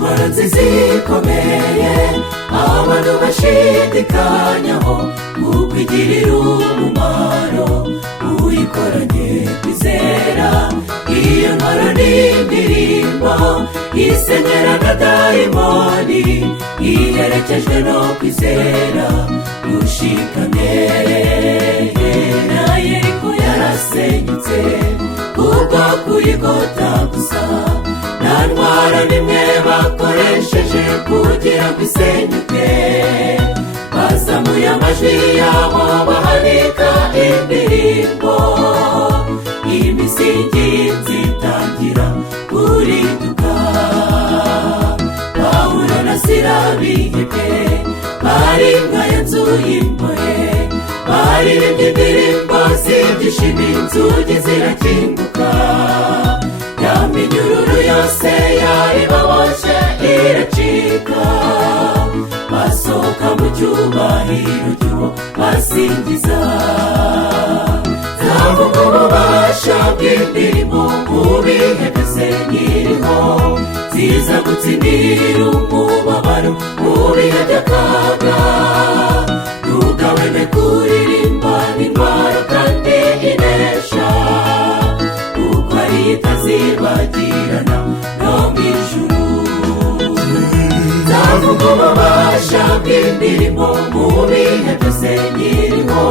intwaro nziza ikomeye abantu bashidikanyaho mu kwigirira umumaro uyikoranye kwizera. Iyo ntwaro ni indirimbo isenyera na dayimoni iherekejwe no kwizera gushikamye. Na Yeriko yarasenyutse kubwo kuyigota gusa, nta ntwaro nimwe bakoresheje kugira ngo isenyuke. Bazamuye amajwi yabo bahanika indirimbo, imisingi itangira kuriduka. Pawulo na Sila bihebye bari nka inzu y'imbohe, baririmbye indirimbo z'ibyishimo inzugi zirakinguka. Ya minyururu yose yari baboshye iracika, basohoka mu cyubahiro cy'uwo basingiza. Zavuga ububasha bw'indirimbo mu bihe byose nkiriho, ziza gutsindira umubabaro mu bihe by'akaga. Ntugahweme kuririmba n'intwaro kandi inesha, kuko ari itazibagirana no mu ijuru. Zavuga ububasha bw'indirimbo mu bihe byose nkiriho,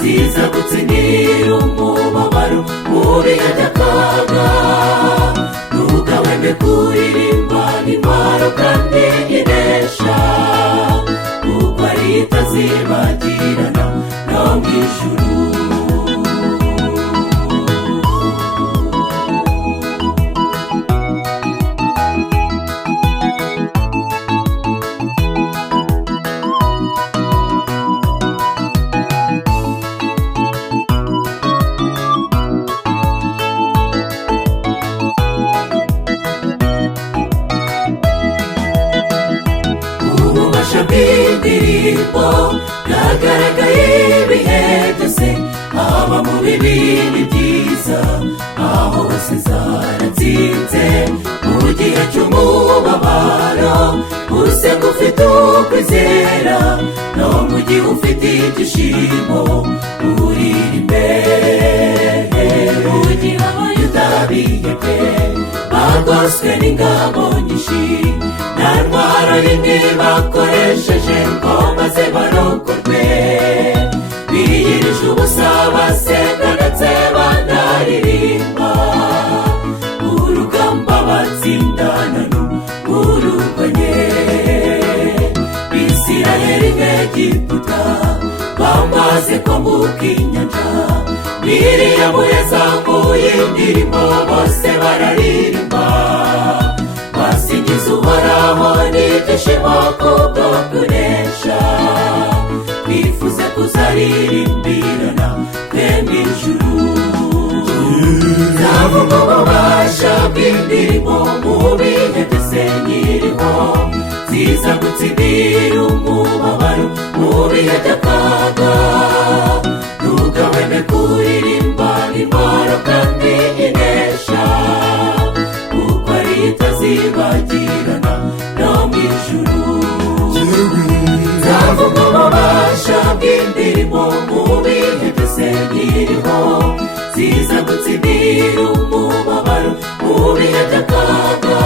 ziza gutsindira umubabaro mu bihe by'akaga. Ntugahweme kuririmba n'intwaro kandi inesha, kuko ari itazibagirana no mu ijuru. Bw'indirimbo bwagaragaye ibihe byose, haba mu bibi n'ibyiza, aho hose zaratsinze. Mu gihe cy'umubabaro usenga ufite ukwizera, no mu gihe ufite ibyishimo uririmbe. Mu gihe abayuda bihebye bagoswe n'ingabo nyinshi, nta ntwaro y'imwe bakoresheje ngo maze barokorwe. Biyirije ubusa basenga ndetse banaririmba, urugamba batsindana n'ururwanye. Bisirayeli nk'Egiputa bamaze kwambuka inyanja, Miriyamu yazamuye indirimbo bose bararirimba, basingiza Uhoraho n'ibyishimo kubwo kunesha. Twifuze kuzaririmbirana twembi ijuru. Zavuga ububasha bw'indirimbo mu bihe byose nkiriho, ziza gutsindira umubabaro mu bihe by'akaga. Ntugahweme kuririmba n'intwaro kandi inesha, kuko ari itazibagirana no mu ijuru. Zavuga ububasha bw'indirimbo mu bihe byose nkiriho, ziza gutsindira umubabaro mu bihe by'akaga.